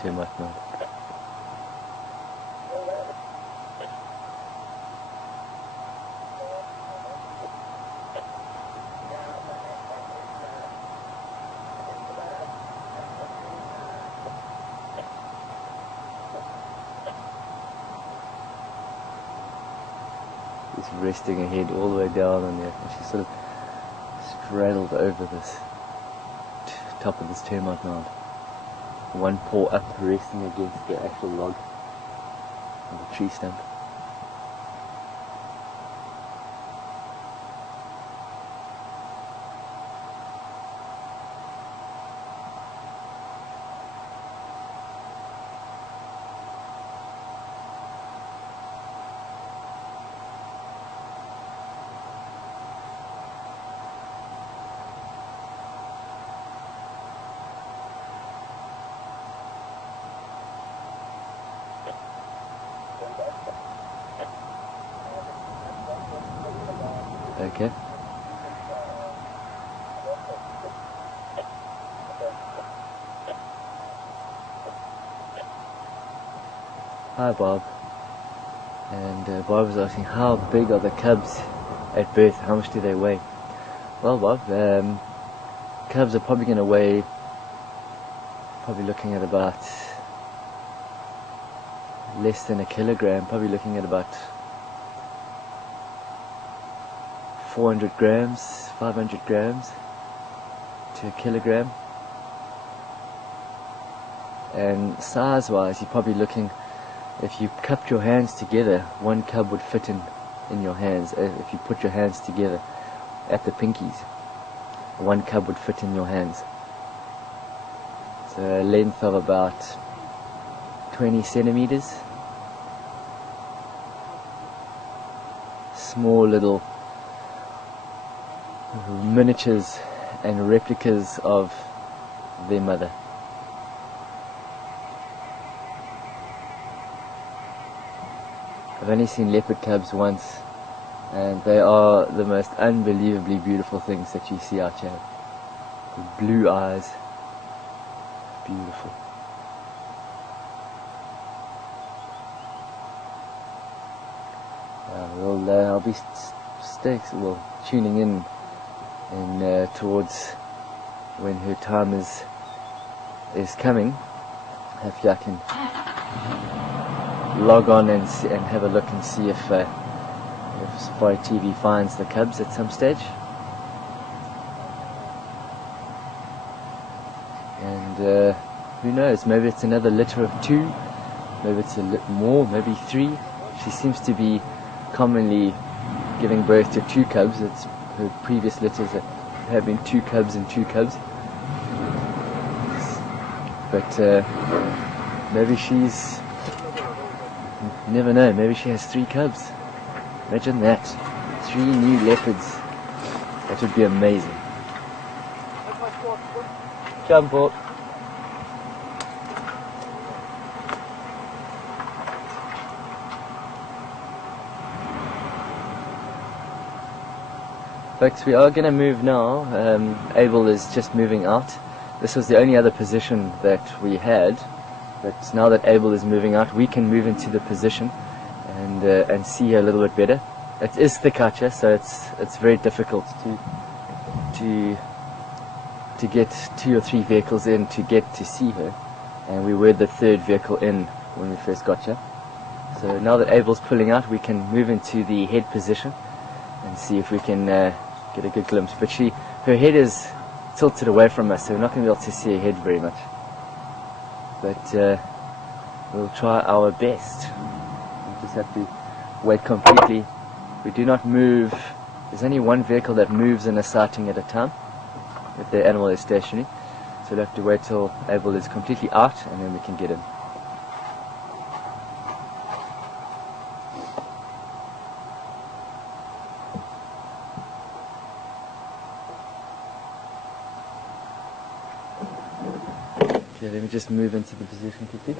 termite mound. She's resting her head all the way down on there, and she's sort of straddled over this top of this termite mound. One paw up, resting against the actual log of the tree stump. Okay. Hi Bob. And Bob was asking, how big are the cubs at birth? How much do they weigh? Well Bob, cubs are probably going to weigh, probably looking at about less than a kilogram, probably looking at about 400 grams, 500 grams to a kilogram. And size wise, you're probably looking, if you cupped your hands together, one cub would fit in your hands. If you put your hands together at the pinkies, one cub would fit in your hands. So a length of about 20 centimeters. Small little miniatures and replicas of their mother. I've only seen leopard cubs once, and they are the most unbelievably beautiful things that you see out here. With blue eyes, beautiful. I'll be tuning in towards when her time is coming. Hopefully I can log on and have a look and see if Safari TV finds the cubs at some stage. And who knows, maybe it's another litter of 2, maybe it's a more, maybe 3. She seems to be commonly giving birth to 2 cubs. It's her previous litters that have been 2 cubs and 2 cubs. But maybe she's, you never know, maybe she has 3 cubs. Imagine that. 3 new leopards. That would be amazing. Jump up. Folks, we are going to move now. Abel is just moving out. This was the only other position that we had, but now that Abel is moving out, we can move into the position and see her a little bit better. It is thick out here, so it's very difficult to get 2 or 3 vehicles in to get to see her, and we were the 3rd vehicle in when we first got here. So now that Abel's pulling out, we can move into the head position and see if we can get a good glimpse. But her head is tilted away from us, so we're not going to be able to see her head very much. But we'll try our best. We'll just have to wait completely. We do not move. There's only one vehicle that moves in a sighting at a time if the animal is stationary. So we'll have to wait till Abel is completely out, and then we can get in. Okay, let me just move into the position quickly.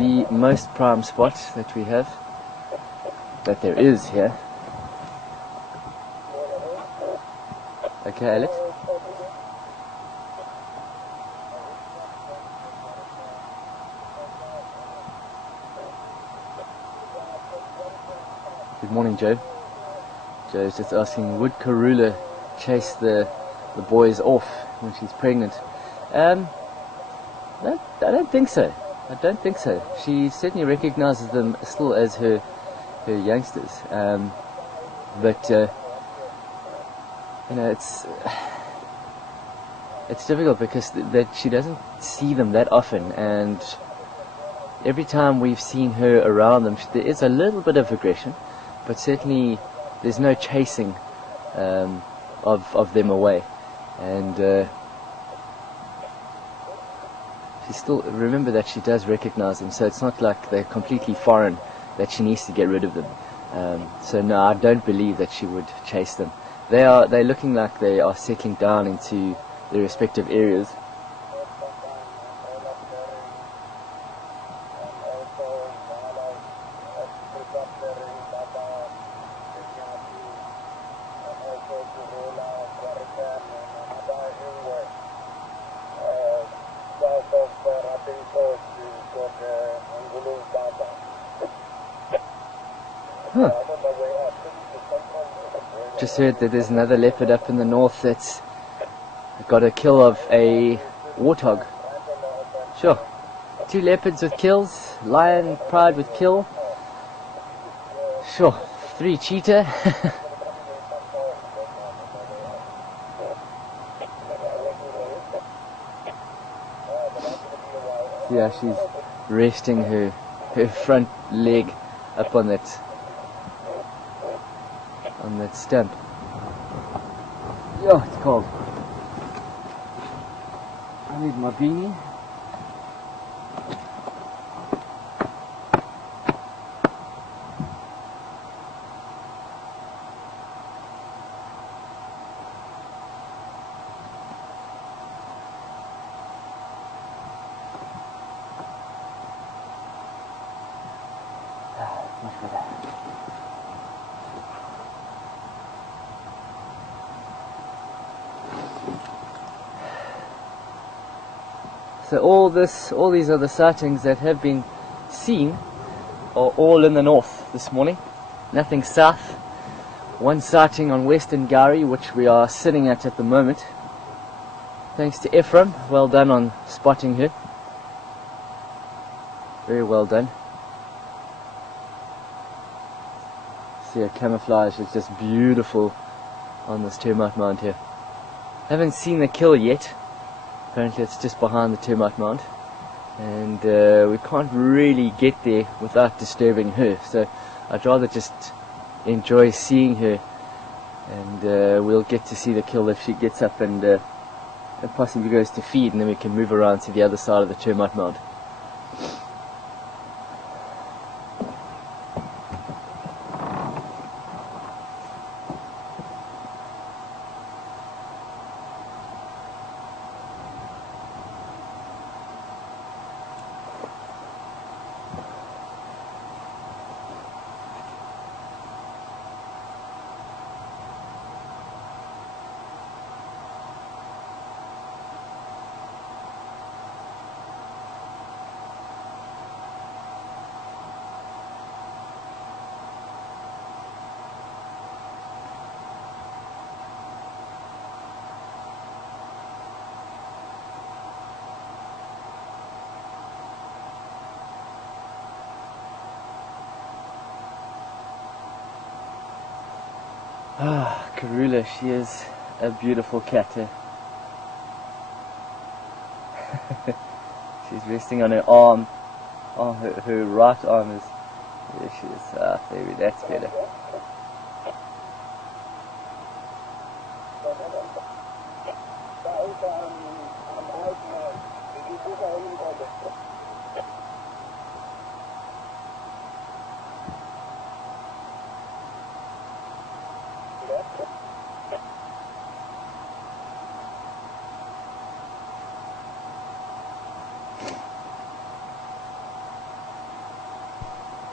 the most prime spot that we have, that there is here. Okay, Alex? Good morning, Joe. Joe's just asking, would Karula chase the boys off when she's pregnant? I don't think so. I don't think so. She certainly recognizes them still as her youngsters. But you know, it's difficult because that she doesn't see them that often, and every time we've seen her around them, there is a little bit of aggression, but certainly there's no chasing of them away. And she still, remember that she does recognize them, so it's not like they're completely foreign that she needs to get rid of them. So no, I don't believe that she would chase them. They're looking like they are settling down into their respective areas. Huh. Just heard that there's another leopard up in the north that's got a kill of a warthog. Sure. 2 leopards with kills, lion pride with kill. Sure. 3 cheetah. Yeah, she's resting her front leg up on that stump. Yeah, it's cold. I need my beanie. Much better. So all these other sightings that have been seen are all in the north this morning. Nothing south. 1 sighting on Western Gowrie, which we are sitting at the moment. Thanks to Ephraim. Well done on spotting her. Very well done. See, her camouflage is just beautiful on this termite mound here. Haven't seen the kill yet. Apparently it's just behind the termite mound, and we can't really get there without disturbing her, so I'd rather just enjoy seeing her, and we'll get to see the kill if she gets up and possibly goes to feed, and then we can move around to the other side of the termite mound. Ah, Karula, she is a beautiful cat. She's resting on her arm. Oh, her right arm is... There she is. Ah, baby, that's better.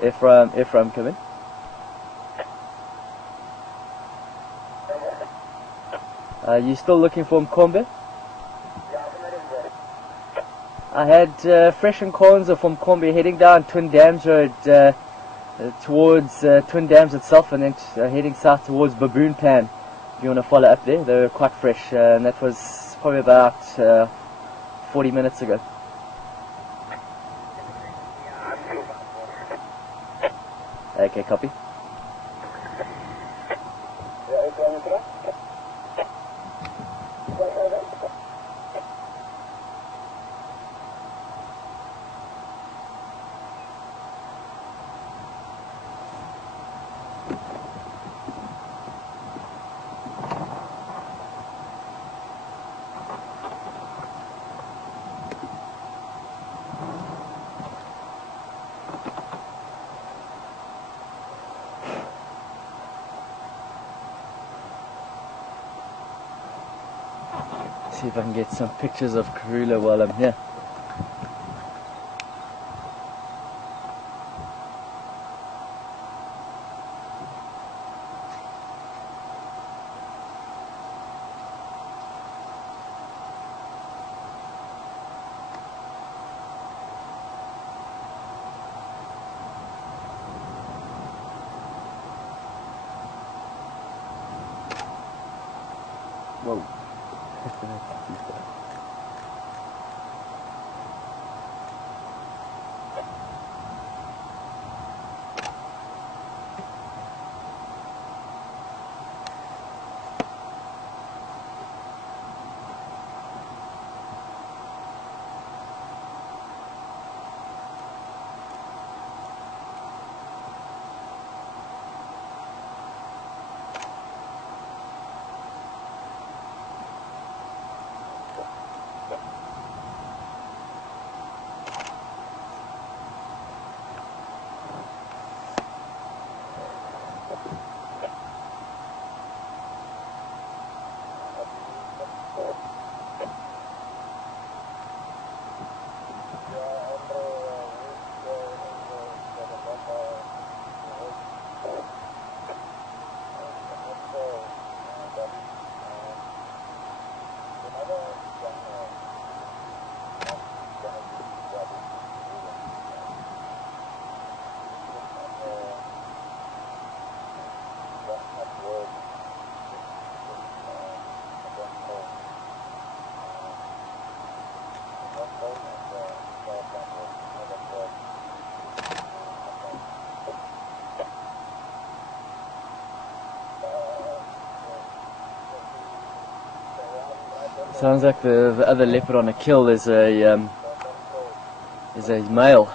Ephraim, come in. You still looking for Mkombe? I had Fresh and Kwanzaa from Mkombe heading down Twin Dams Road towards Twin Dams itself, and then heading south towards Baboon Pan. If you want to follow up there, they were quite fresh, and that was probably about 40 minutes ago. Okay, copy. See if I can get some pictures of Karula while I'm here. Whoa. Sounds like the other leopard on a kill is a male.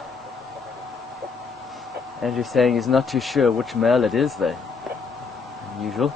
Andrew's saying he's not too sure which male it is though. Unusual.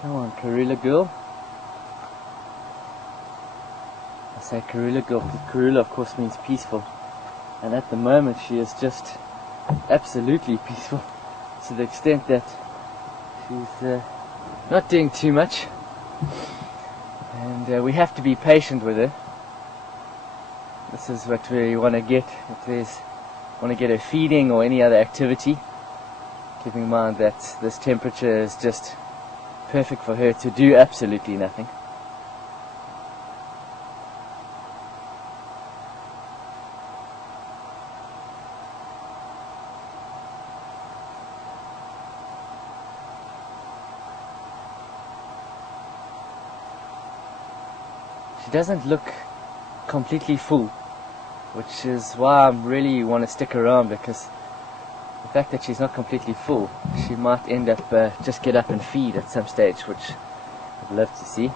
Come on, Karula girl. I say Karula girl because Karula of course means peaceful. And at the moment she is just absolutely peaceful. To the extent that she's not doing too much. And we have to be patient with her. This is what we want to get. If there's want to get her feeding or any other activity, keeping in mind that this temperature is just perfect for her to do absolutely nothing. She doesn't look completely full, which is why I really want to stick around, because the fact that she's not completely full, she might end up just get up and feed at some stage, which I'd love to see.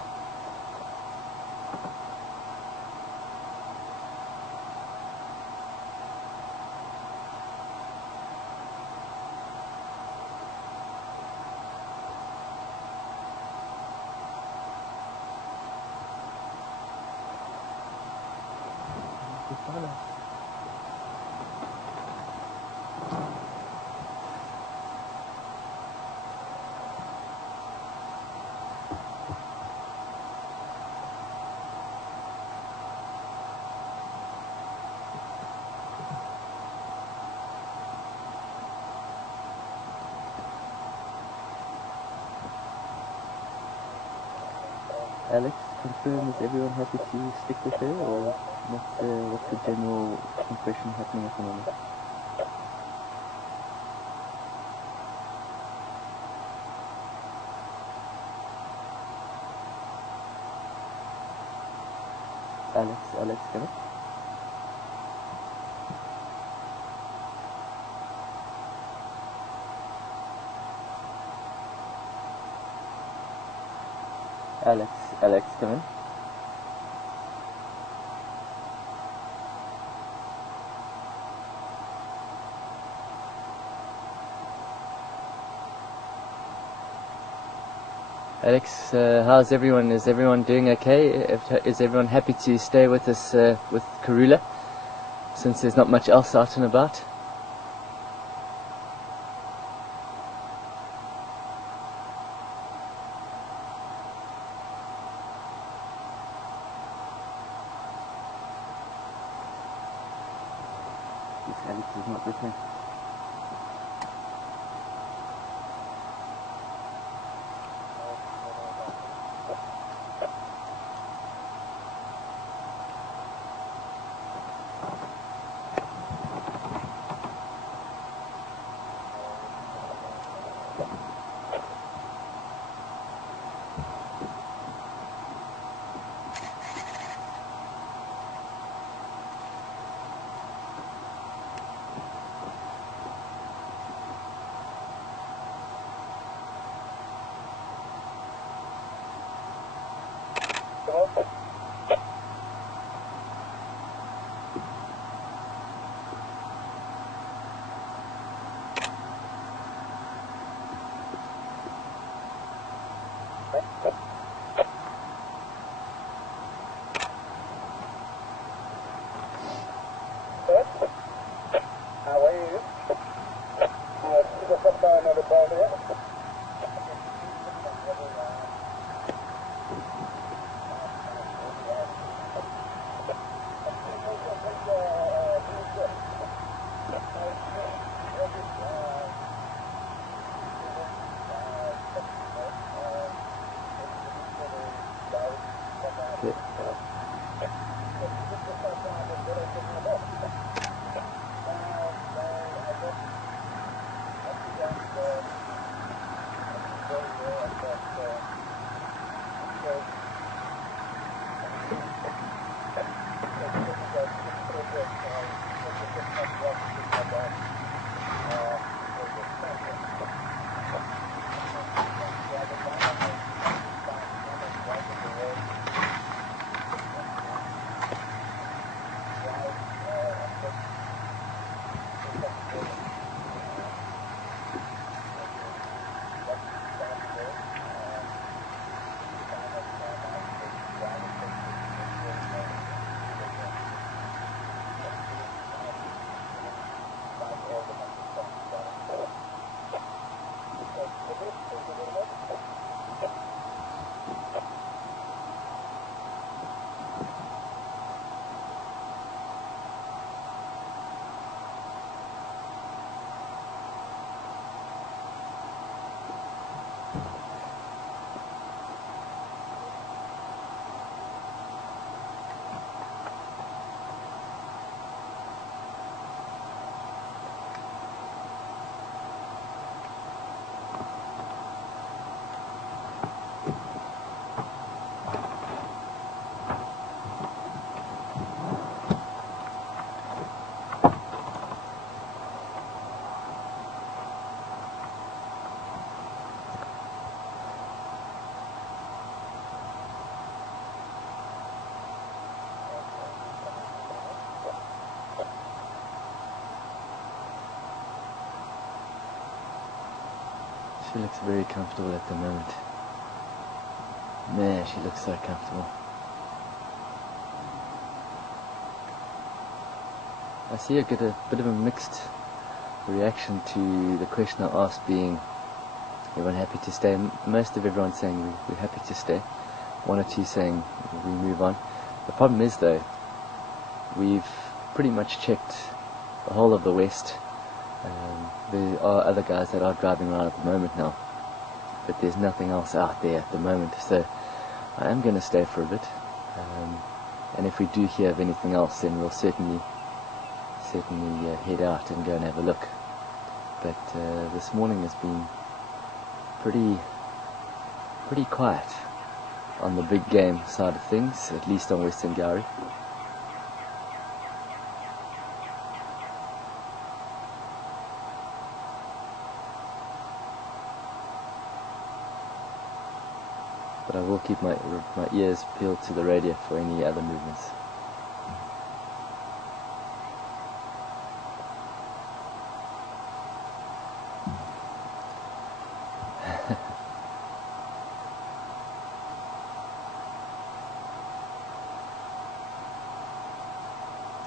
Alex, confirm, is everyone happy to stick with her, or what's the general impression happening at the moment? Alex, come on. Alex, come in. Alex, how's everyone? Is everyone doing okay? Is everyone happy to stay with us with Karula, since there's not much else out and about? Alex is not with me. She looks very comfortable at the moment. Man, she looks so comfortable. I see her get a bit of a mixed reaction to the question I asked, being everyone happy to stay. Most of everyone saying we're happy to stay. One or two saying we move on. The problem is though, we've pretty much checked the whole of the west. There are other guys that are driving around at the moment now, but there's nothing else out there at the moment, so I am going to stay for a bit, and if we do hear of anything else, then we'll certainly head out and go and have a look. But this morning has been pretty quiet on the big game side of things, at least on Western Gowrie. But I will keep my ears peeled to the radio for any other movements.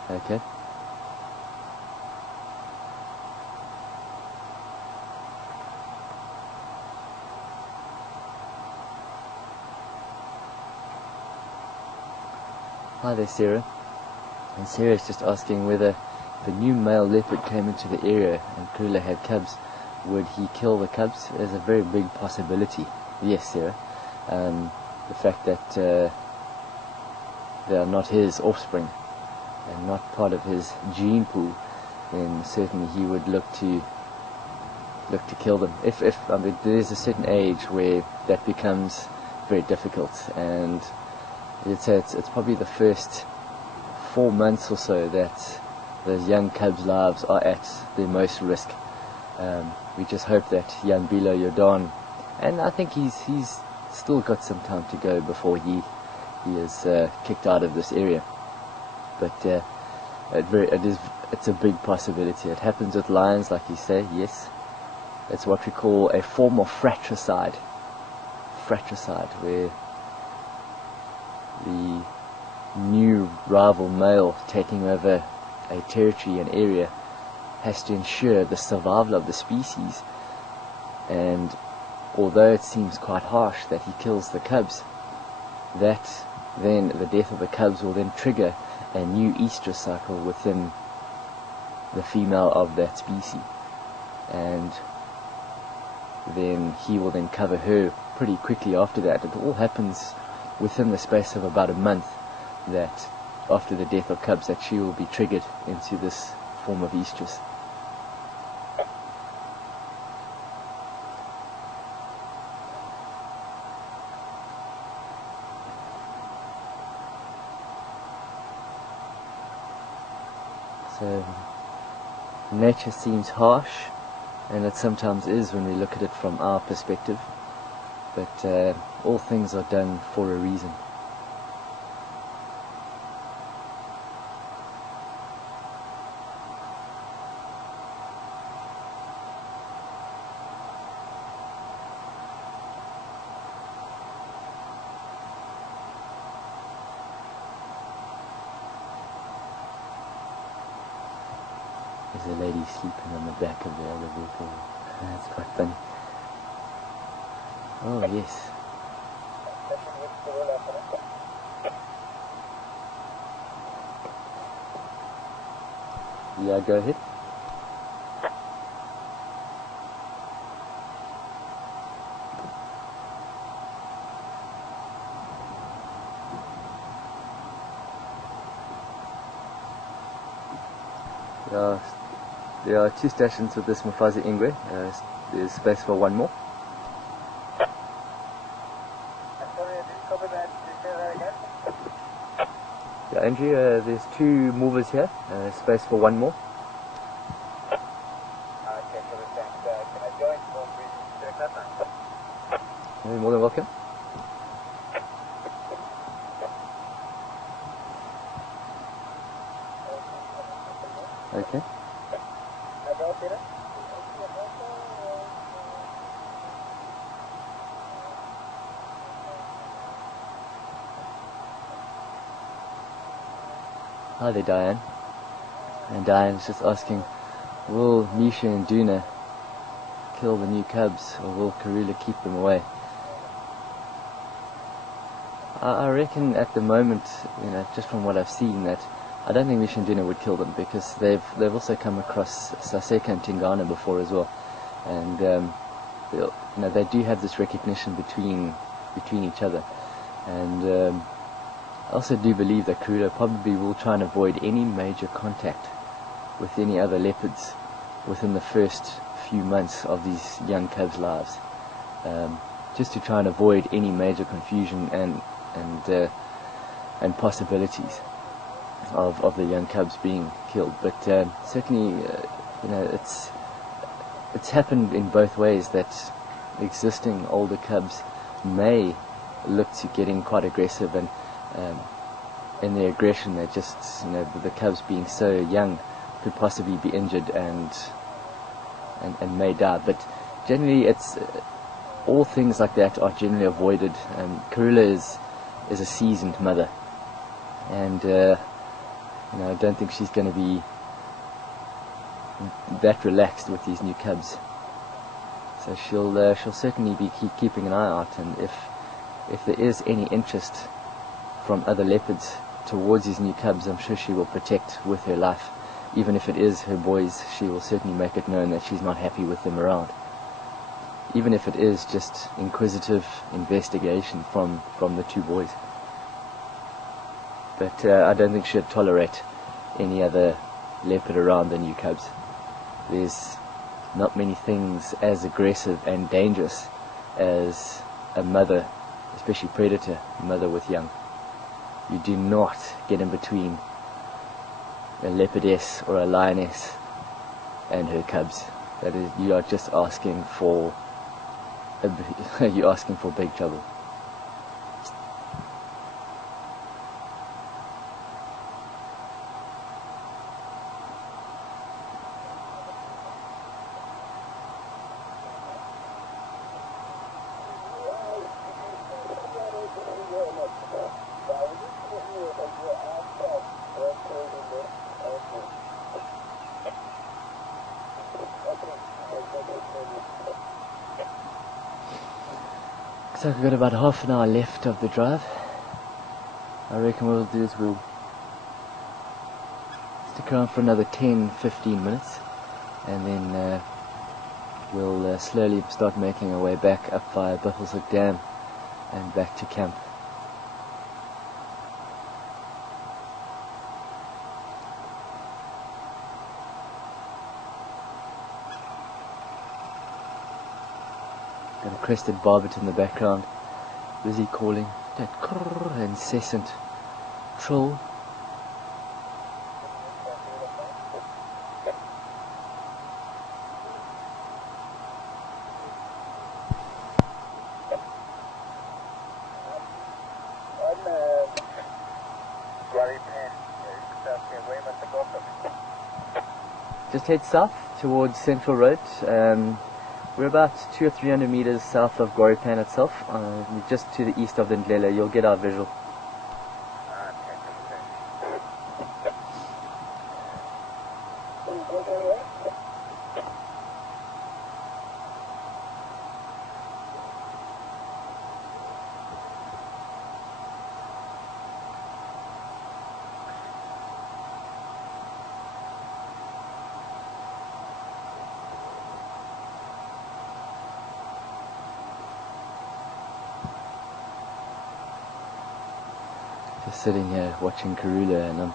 Okay. Hi there, Sarah. And Sarah's just asking whether the new male leopard came into the area and Krula had cubs, would he kill the cubs? There's a very big possibility. Yes, Sarah. The fact that they are not his offspring and not part of his gene pool, then certainly he would look to kill them. I mean, there's a certain age where that becomes very difficult, and you'd say it's probably the first 4 months or so that those young cubs' lives are at their most risk. We just hope that young Bilo Jordan, and I think he's still got some time to go before he is kicked out of this area. But it's a big possibility. It happens with lions, like you say. Yes, it's what we call a form of fratricide. Fratricide, where the new rival male taking over a territory, an area, has to ensure the survival of the species, and although it seems quite harsh that he kills the cubs, that then the death of the cubs will then trigger a new estrus cycle within the female of that species, and then he will then cover her pretty quickly after that. It all happens within the space of about a month, that after the death of cubs, that she will be triggered into this form of estrus. So nature seems harsh, and it sometimes is when we look at it from our perspective, but all things are done for a reason. There's a lady sleeping on the back of the other vehicle. That's quite funny. Oh, yes. Yeah, go ahead. There are 2 stations with this Mufazi Ingwe. There's space for one more. Sorry, I didn't copy that. Can you say that again? Yeah, Andrew, there's 2 movers here. Space for one more. Okay, so thanks. Can I join when we check that time? You're more than welcome. Okay. Hi there, Diane. And Diane's just asking, will Misha and Duna kill the new cubs, or will Karula keep them away? I reckon at the moment, just from what I've seen, that I don't think Misha and Duna would kill them, because they've also come across Saseka and Tingana before as well, and they do have this recognition between each other, and I also do believe that Karula probably will try and avoid any major contact with any other leopards within the first few months of these young cubs' lives, just to try and avoid any major confusion and possibilities of the young cubs being killed. But certainly, it's happened in both ways, that existing older cubs may look to getting quite aggressive, and in their aggression, they just, the cubs being so young could possibly be injured and may die. But generally, it's all things like that are generally avoided. Karula is a seasoned mother, and I don't think she's going to be that relaxed with these new cubs. So she'll certainly be keeping an eye out, and if there is any interest from other leopards towards these new cubs, I'm sure she will protect with her life. Even if it is her boys, she will certainly make it known that she's not happy with them around. Even if it is just inquisitive investigation from the 2 boys. But I don't think she'd tolerate any other leopard around the new cubs. There's not many things as aggressive and dangerous as a mother, especially predator mother with young. You do not get in between a leopardess or a lioness and her cubs. That is, you are just asking for you're asking for big trouble. Looks like we've got about half an hour left of the drive. I reckon what we'll do is we'll stick around for another 10-15 minutes and then we'll slowly start making our way back up via Buffelshoek Dam and back to camp. Got a crested barbet in the background, busy calling that incessant trill. Just head south towards Central Road. We're about 200 or 300 meters south of Gwaripan itself, just to the east of the Ndlela. You'll get our visual. Just sitting here watching Karula, and I'm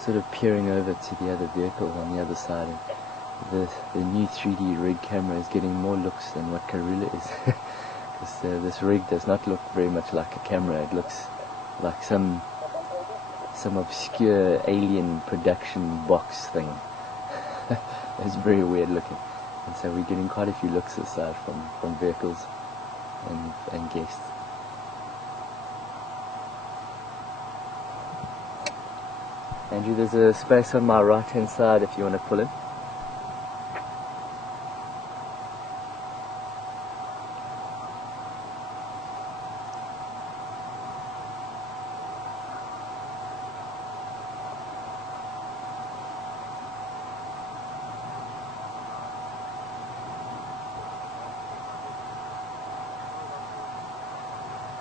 sort of peering over to the other vehicle on the other side, and the new 3D rig camera is getting more looks than what Karula is. Because this rig does not look very much like a camera. It looks like some obscure alien production box thing. It's very weird looking, and so we're getting quite a few looks aside from vehicles and guests. Andrew, there's a space on my right hand side if you want to pull in.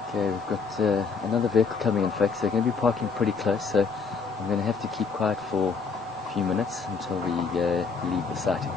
Okay, we've got another vehicle coming in, folks. They're going to be parking pretty close, so I'm going to have to keep quiet for a few minutes until we leave the site.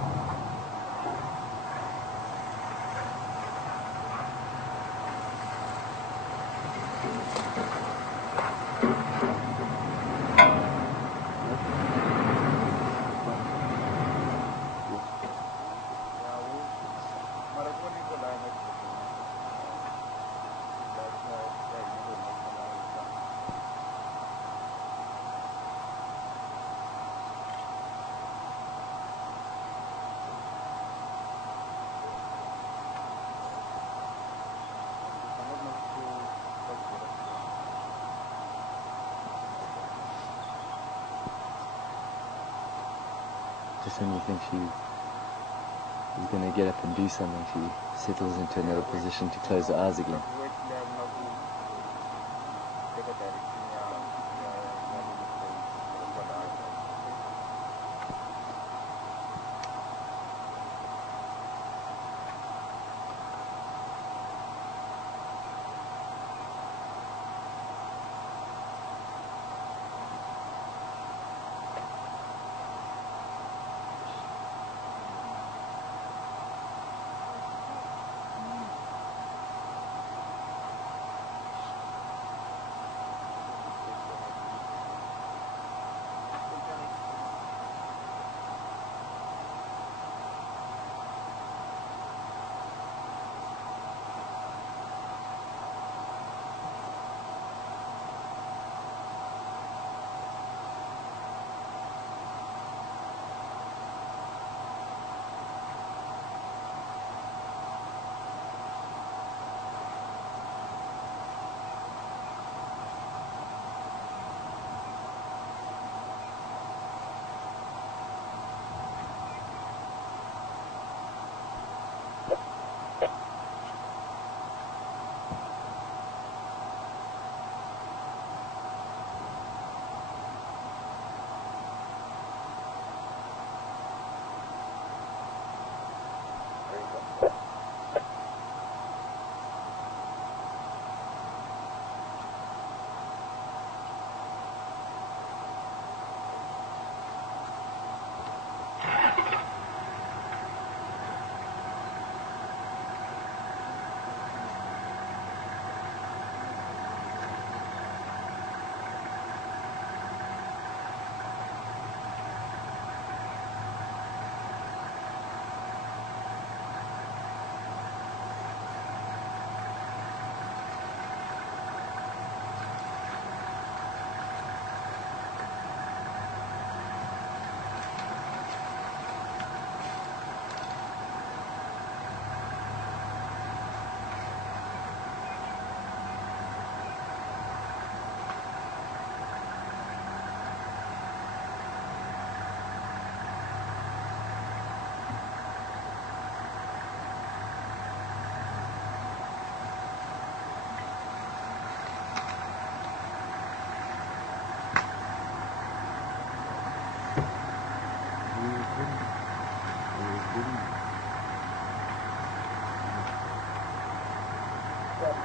Just when you think she's going to get up and do something, she settles into another position to close her eyes again.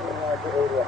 the area.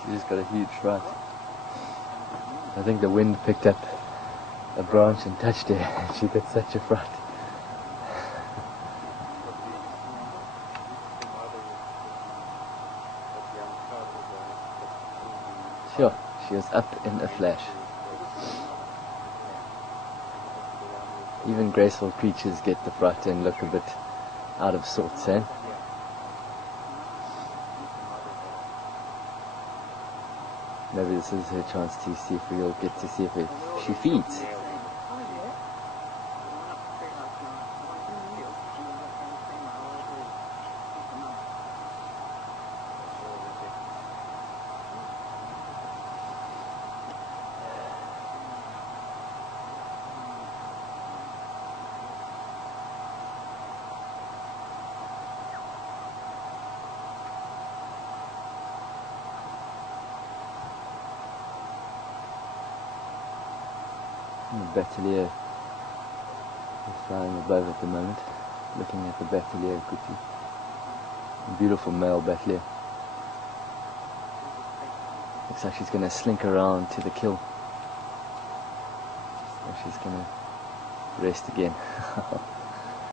She just got a huge fright. I think the wind picked up a branch and touched her, and she got such a fright. Sure, she was up in a flash. Even graceful creatures get the fright and look a bit out of sorts, eh? Maybe this is her chance to see if we'll get to see if she feeds. The Batelier is flying above at the moment, looking at the Batelier Kuti. A beautiful male Batelier. Looks like she's going to slink around to the kill. So she's going to rest again.